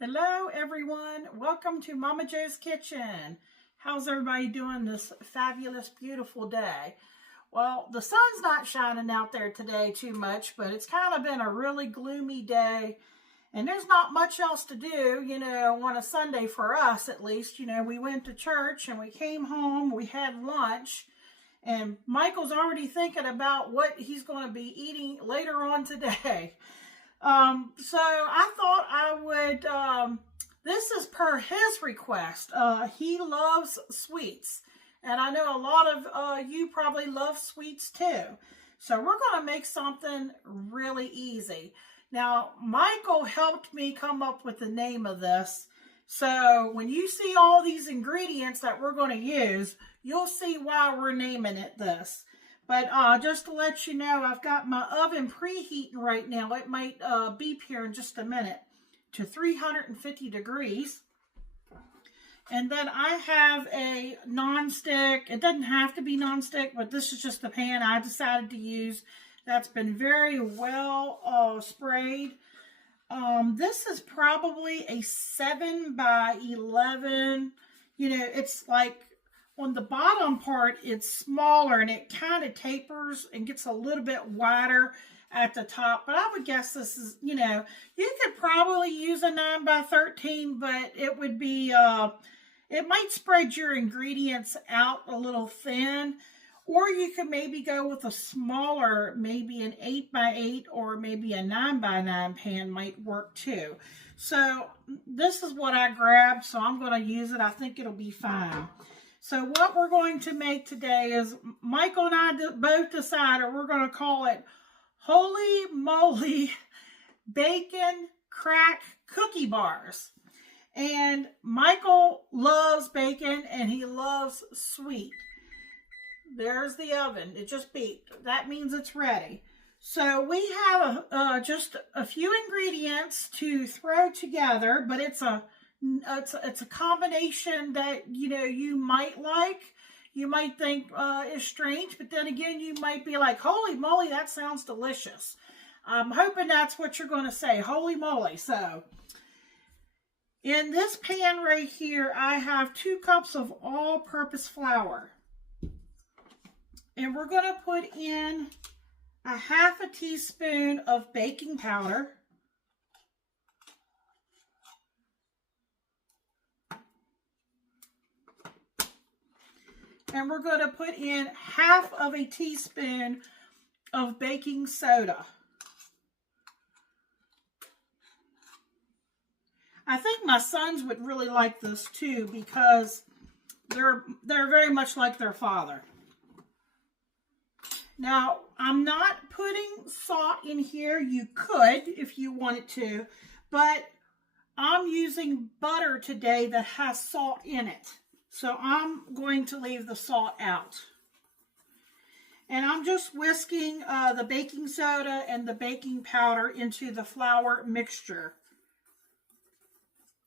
Hello everyone, welcome to Momma Jo's Kitchen. How's everybody doing this fabulous, beautiful day? Well, the sun's not shining out there today too much, but it's kind of been a really gloomy day, and there's not much else to do, on a Sunday for us at least. We went to church and we came home, we had lunch, and Michael's already thinking about what he's going to be eating later on today. So I thought I would, this is per his request. He loves sweets, and I know a lot of you probably love sweets too. So we're going to make something really easy. Now, Michael helped me come up with the name of this. So when you see all these ingredients that we're going to use, you'll see why we're naming it this. But just to let you know, I've got my oven preheating right now. It might beep here in just a minute to 350 degrees. And then I have a nonstick. It doesn't have to be nonstick, but this is just the pan I decided to use. That's been very well sprayed. This is probably a 7 by 11. It's like, on the bottom part, it's smaller and it kind of tapers and gets a little bit wider at the top. But I would guess this is, you could probably use a 9 by 13, but it would be, it might spread your ingredients out a little thin. Or you could maybe go with a smaller, maybe an 8 by 8 or maybe a 9 by 9 pan might work too. So this is what I grabbed, so I'm going to use it. I think it'll be fine. So what we're going to make today is, Michael and I both decided we're going to call it Holy Moly Bacon Crack Cookie Bars. And Michael loves bacon and he loves sweet. There's the oven. It just beeped. That means it's ready. So we have just a few ingredients to throw together, but it's a combination that, you might like. You might think is strange, but then again, you might be like, holy moly, that sounds delicious. I'm hoping that's what you're going to say, holy moly. So in this pan right here, I have 2 cups of all-purpose flour. And we're going to put in a half a teaspoon of baking powder. And we're going to put in half of a teaspoon of baking soda. I think my sons would really like this too, because they're very much like their father. Now, I'm not putting salt in here. You could if you wanted to, but I'm using butter today that has salt in it. So I'm going to leave the salt out. And I'm just whisking the baking soda and the baking powder into the flour mixture.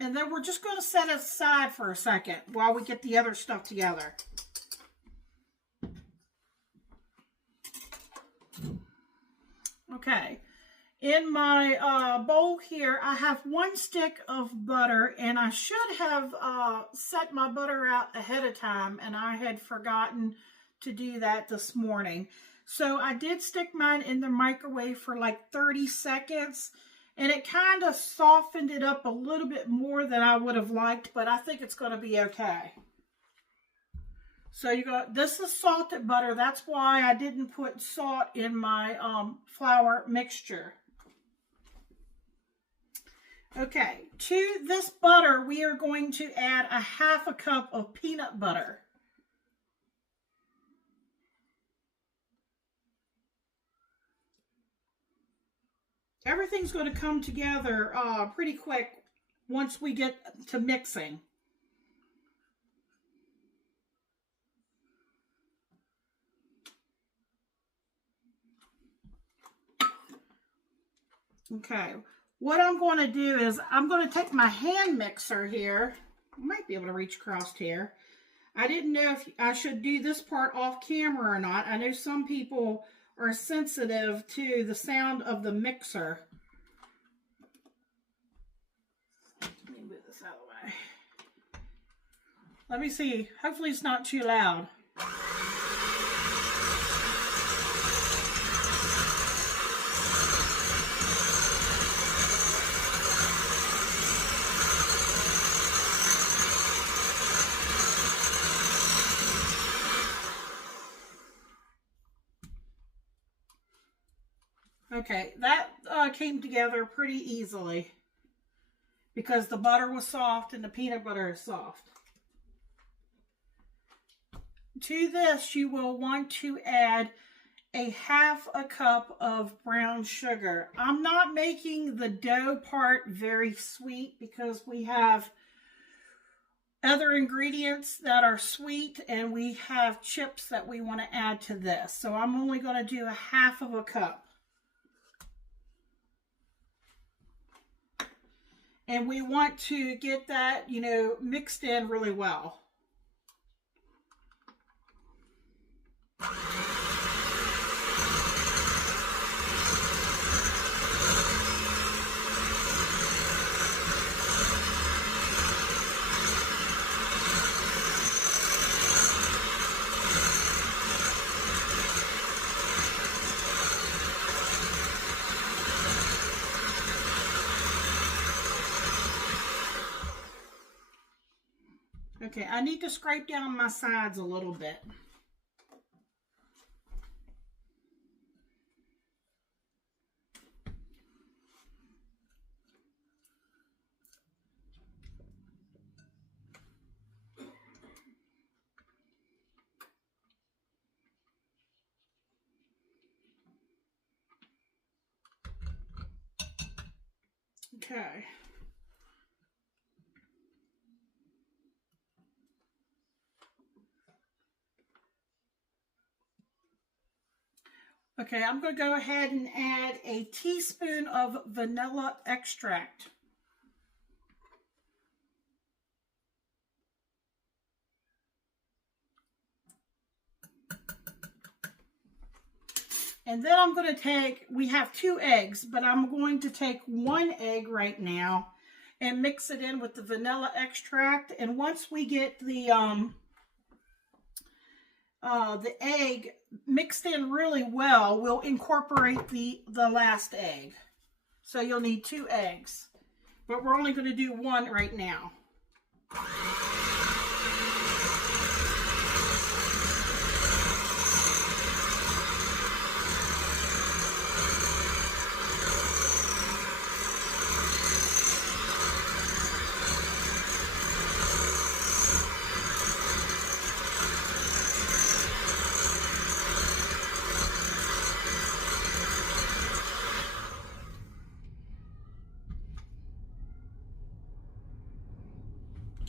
And then we're just going to set it aside for a second while we get the other stuff together. Okay. In my bowl here, I have 1 stick of butter, and I should have set my butter out ahead of time, and I had forgotten to do that this morning. So I did stick mine in the microwave for like 30 seconds, and it kind of softened it up a little bit more than I would have liked, but I think it's going to be okay. So this is salted butter. That's why I didn't put salt in my flour mixture. Okay, to this butter, we are going to add a half a cup of peanut butter. Everything's going to come together pretty quick once we get to mixing. Okay. What I'm going to do is I'm going to take my hand mixer here. I might be able to reach across here. I didn't know if I should do this part off camera or not. I know some people are sensitive to the sound of the mixer. Let me see. Hopefully it's not too loud. Okay, that came together pretty easily because the butter was soft and the peanut butter is soft. To this, you will want to add a half a cup of brown sugar. I'm not making the dough part very sweet because we have other ingredients that are sweet and we have chips that we want to add to this. So I'm only going to do a half of a cup. And we want to get that, you know, mixed in really well. Okay, I need to scrape down my sides a little bit. Okay. Okay, I'm going to go ahead and add a teaspoon of vanilla extract. And then I'm going to take, we have 2 eggs, but I'm going to take 1 egg right now and mix it in with the vanilla extract. And once we get the egg mixed in really well, we'll incorporate the last egg. So you'll need 2 eggs, but we're only going to do 1 right now.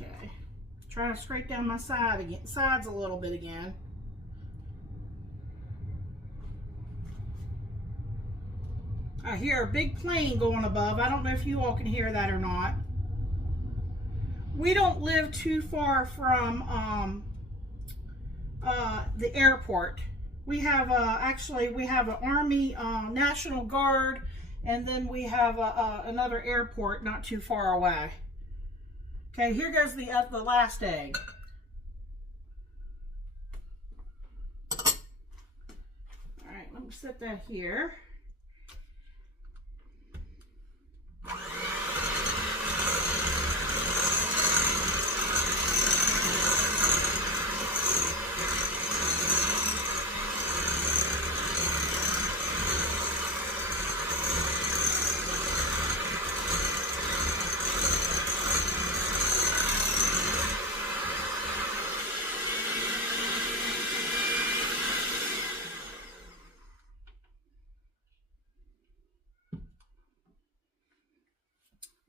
Okay, trying to scrape down my sides a little bit again. I hear a big plane going above. I don't know if you all can hear that or not. We don't live too far from the airport. We have actually we have an Army National Guard, and then we have another airport not too far away. Okay, here goes the last egg. All right, let me set that here.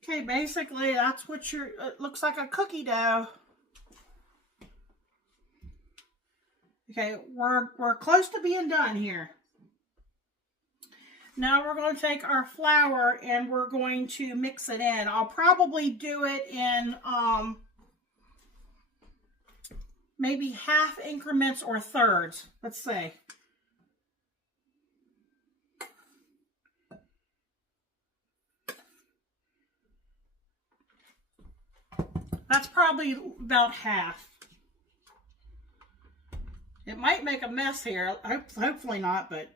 Okay, basically that's what it looks like, a cookie dough. Okay, we're close to being done here. Now we're going to take our flour and we're going to mix it in. I'll probably do it in maybe half increments or thirds. Let's see. That's probably about half. It might make a mess here. Hopefully not, but...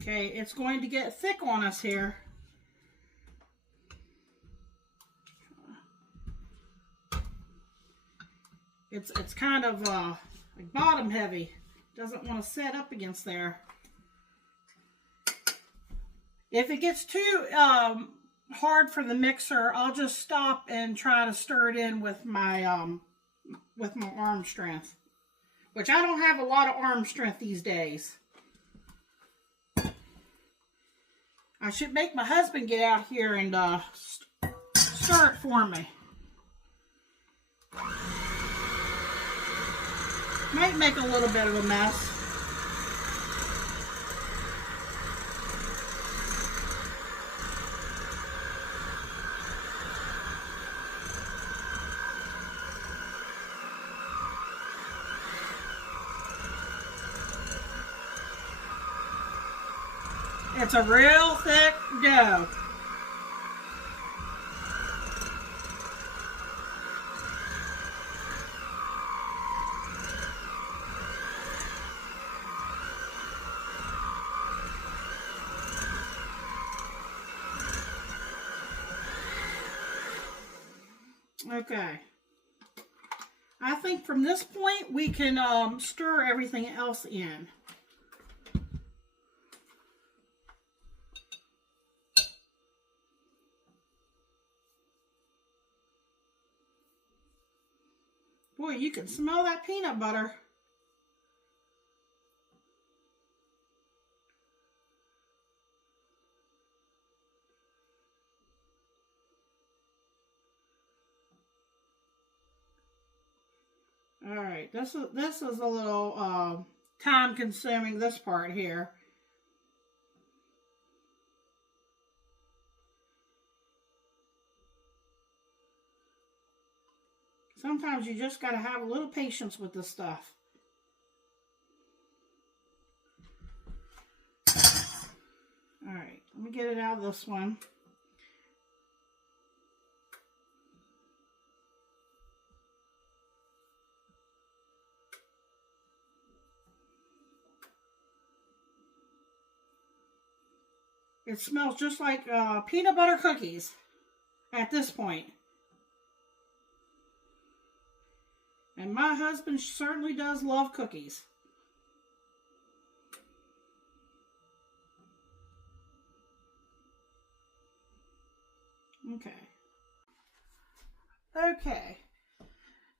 Okay, it's going to get thick on us here. It's kind of like bottom heavy. Doesn't want to set up against there. If it gets too hard for the mixer, I'll just stop and try to stir it in with my arm strength, which I don't have a lot of arm strength these days. I should make my husband get out here and stir it for me. Might make a little bit of a mess. It's a real thick dough. Okay. I think from this point we can stir everything else in. Boy, you can smell that peanut butter. All right, this is a little time consuming, this part here. Sometimes you just got to have a little patience with this stuff. All right, let me get it out of this one. It smells just like peanut butter cookies at this point. And my husband certainly does love cookies. Okay. Okay.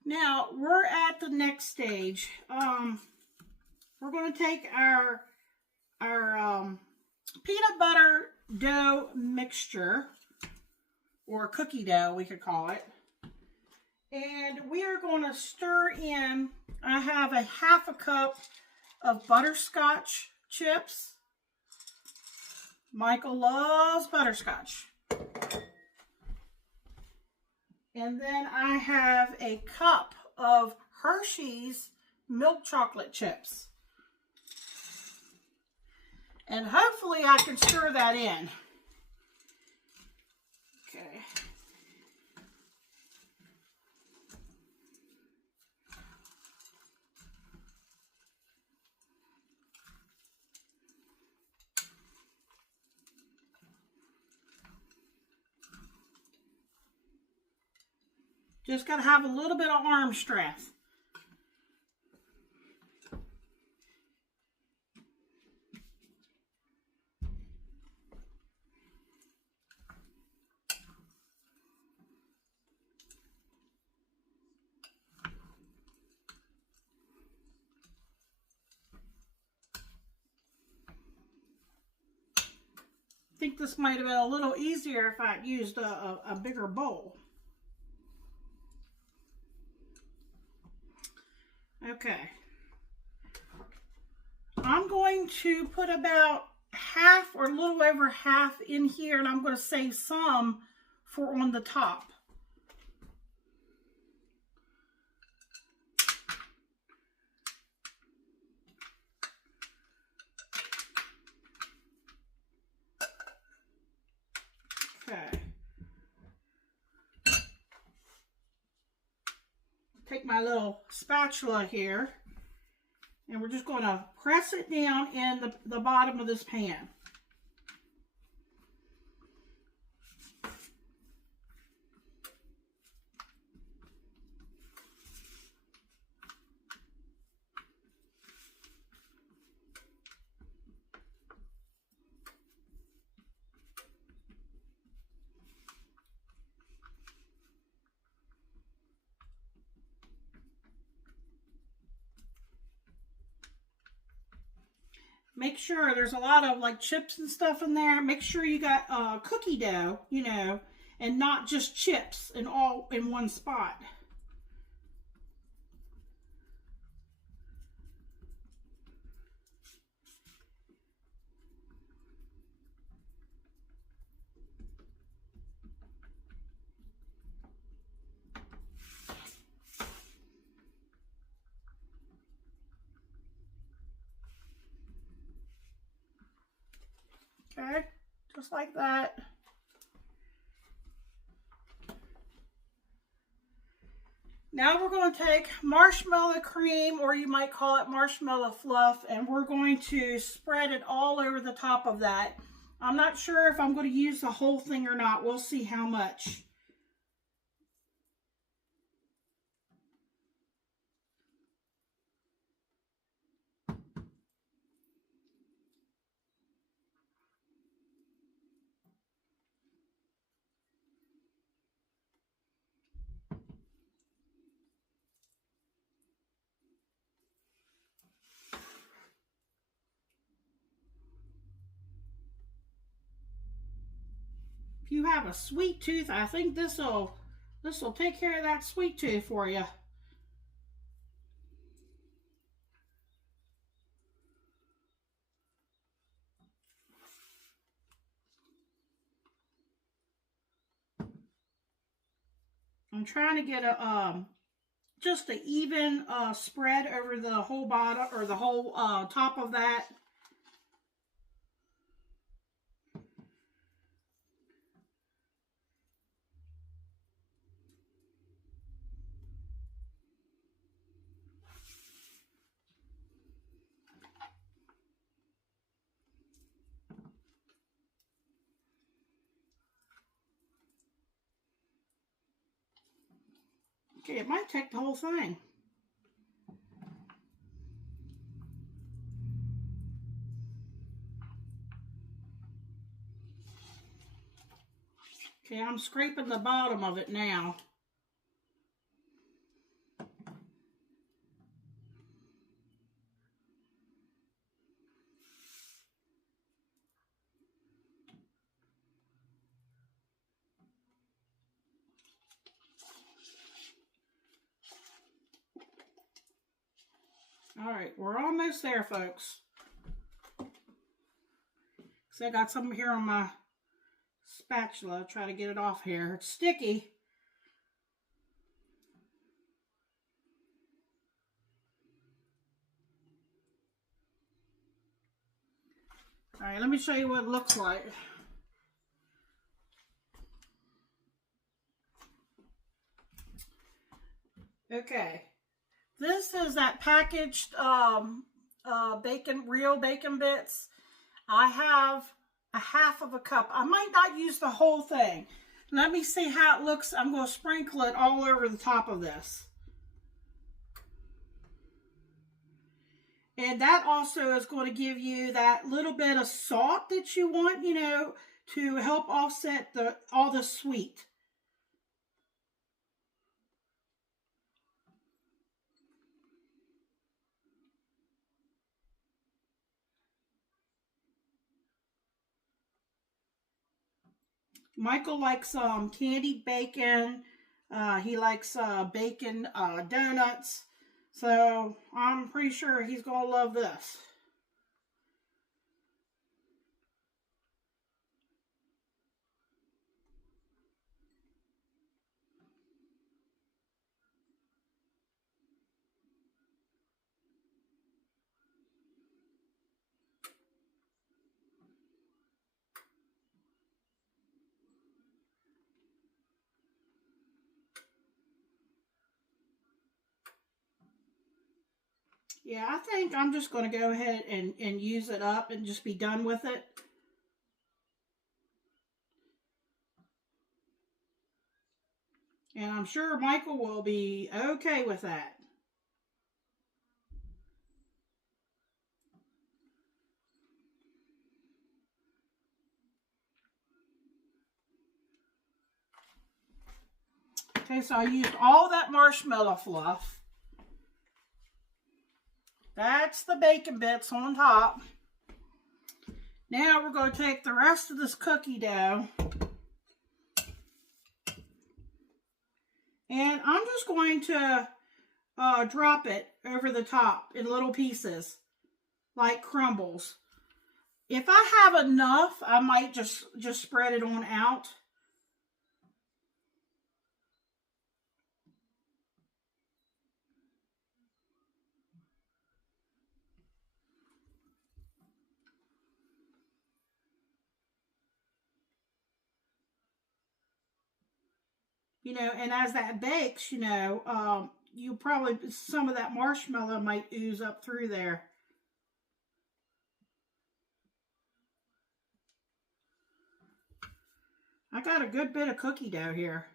Now, we're at the next stage. We're going to take our peanut butter dough mixture, or cookie dough, we could call it. And we are going to stir in, I have a half a cup of butterscotch chips. Michael loves butterscotch. And then I have a cup of Hershey's milk chocolate chips. And hopefully I can stir that in. Okay. Just got to have a little bit of arm strength. I think this might have been a little easier if I used a bigger bowl. Okay. I'm going to put about half or a little over half in here, and I'm going to save some for on the top. take my little spatula here, and we're just going to press it down in the bottom of this pan. Make sure there's a lot of like chips and stuff in there. Make sure you got cookie dough, you know, and not just chips and all in one spot. Okay, just like that. Now we're going to take marshmallow cream, or you might call it marshmallow fluff, and we're going to spread it all over the top of that. I'm not sure if I'm going to use the whole thing or not. We'll see how much. If you have a sweet tooth, I think this will take care of that sweet tooth for you. I'm trying to get a just an even spread over the whole bottom, or the whole top of that. Okay, it might take the whole thing. Okay, I'm scraping the bottom of it now. All right, we're almost there, folks. So I got some here on my spatula. I'll try to get it off here. It's sticky. All right, let me show you what it looks like. Okay, this is that packaged real bacon bits. I have a half of a cup. I might not use the whole thing. Let me see how it looks. I'm going to sprinkle it all over the top of this. And that also is going to give you that little bit of salt that you want, you know, to help offset all the sweet. Michael likes candied bacon. He likes bacon donuts. So I'm pretty sure he's going to love this. Yeah, I think I'm just going to go ahead and use it up and just be done with it. And I'm sure Michael will be okay with that. Okay, so I used all that marshmallow fluff. That's the bacon bits on top. Now we're going to take the rest of this cookie dough. And I'm just going to drop it over the top in little pieces, like crumbles. If I have enough, I might just spread it on out. You know, and as that bakes, you know, you probably, some of that marshmallow might ooze up through there. I got a good bit of cookie dough here.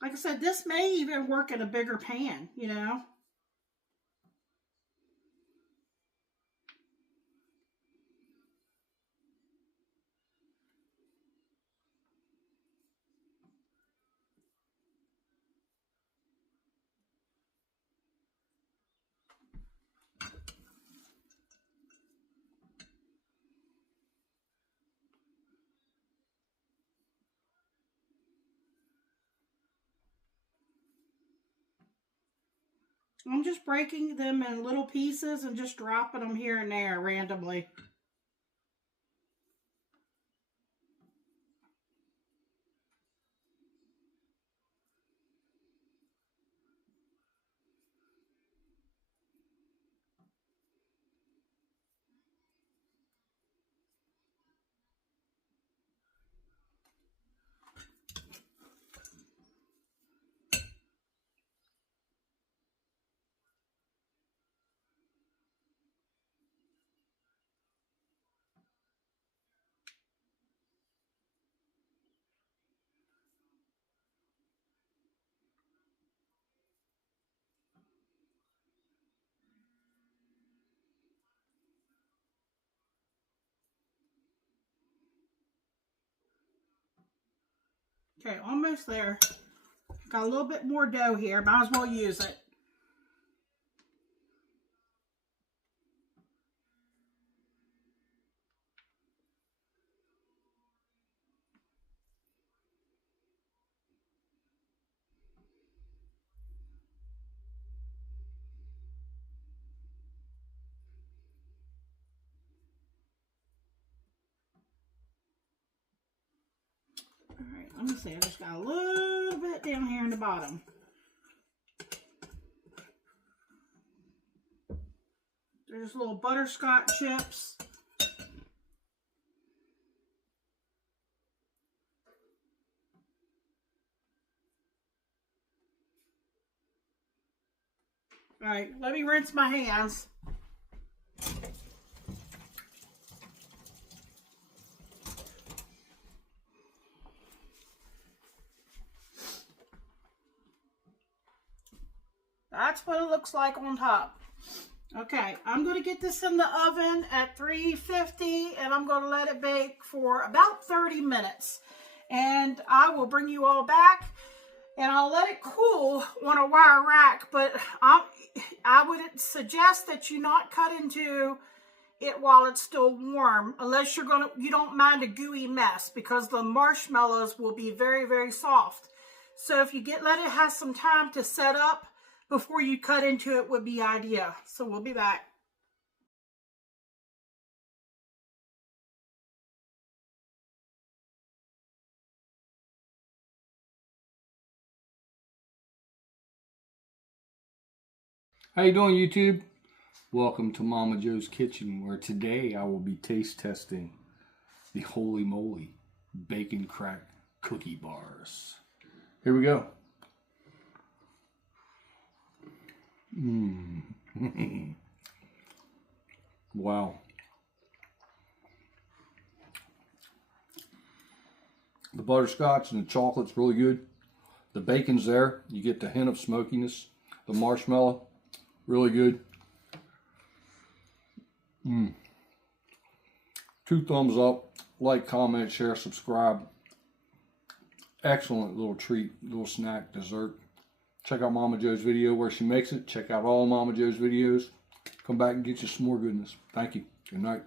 Like I said, this may even work in a bigger pan, you know. I'm just breaking them in little pieces and just dropping them here and there randomly. Okay, almost there. Got a little bit more dough here. Might as well use it. Alright, let me see. I just got a little bit down here in the bottom. There's little butterscotch chips. Alright, let me rinse my hands. That's what it looks like on top. Okay, I'm going to get this in the oven at 350 and I'm going to let it bake for about 30 minutes. And I will bring you all back and I'll let it cool on a wire rack, but I would suggest that you not cut into it while it's still warm, unless you don't mind a gooey mess, because the marshmallows will be very, very soft. So if you let it have some time to set up before you cut into it would be ideal. So we'll be back. How you doing, YouTube? Welcome to Momma Jo's Kitchen, where today I will be taste testing the Holy Moly Bacon Crack Cookie Bars. Here we go. Wow. The butterscotch and the chocolate's really good. The bacon's there. You get the hint of smokiness. The marshmallow, really good. 2 thumbs up. Like, comment, share, subscribe. Excellent little treat, little snack, dessert. Check out Momma Jo's video where she makes it. Check out all Momma Jo's videos. Come back and get you some more goodness. Thank you. Good night.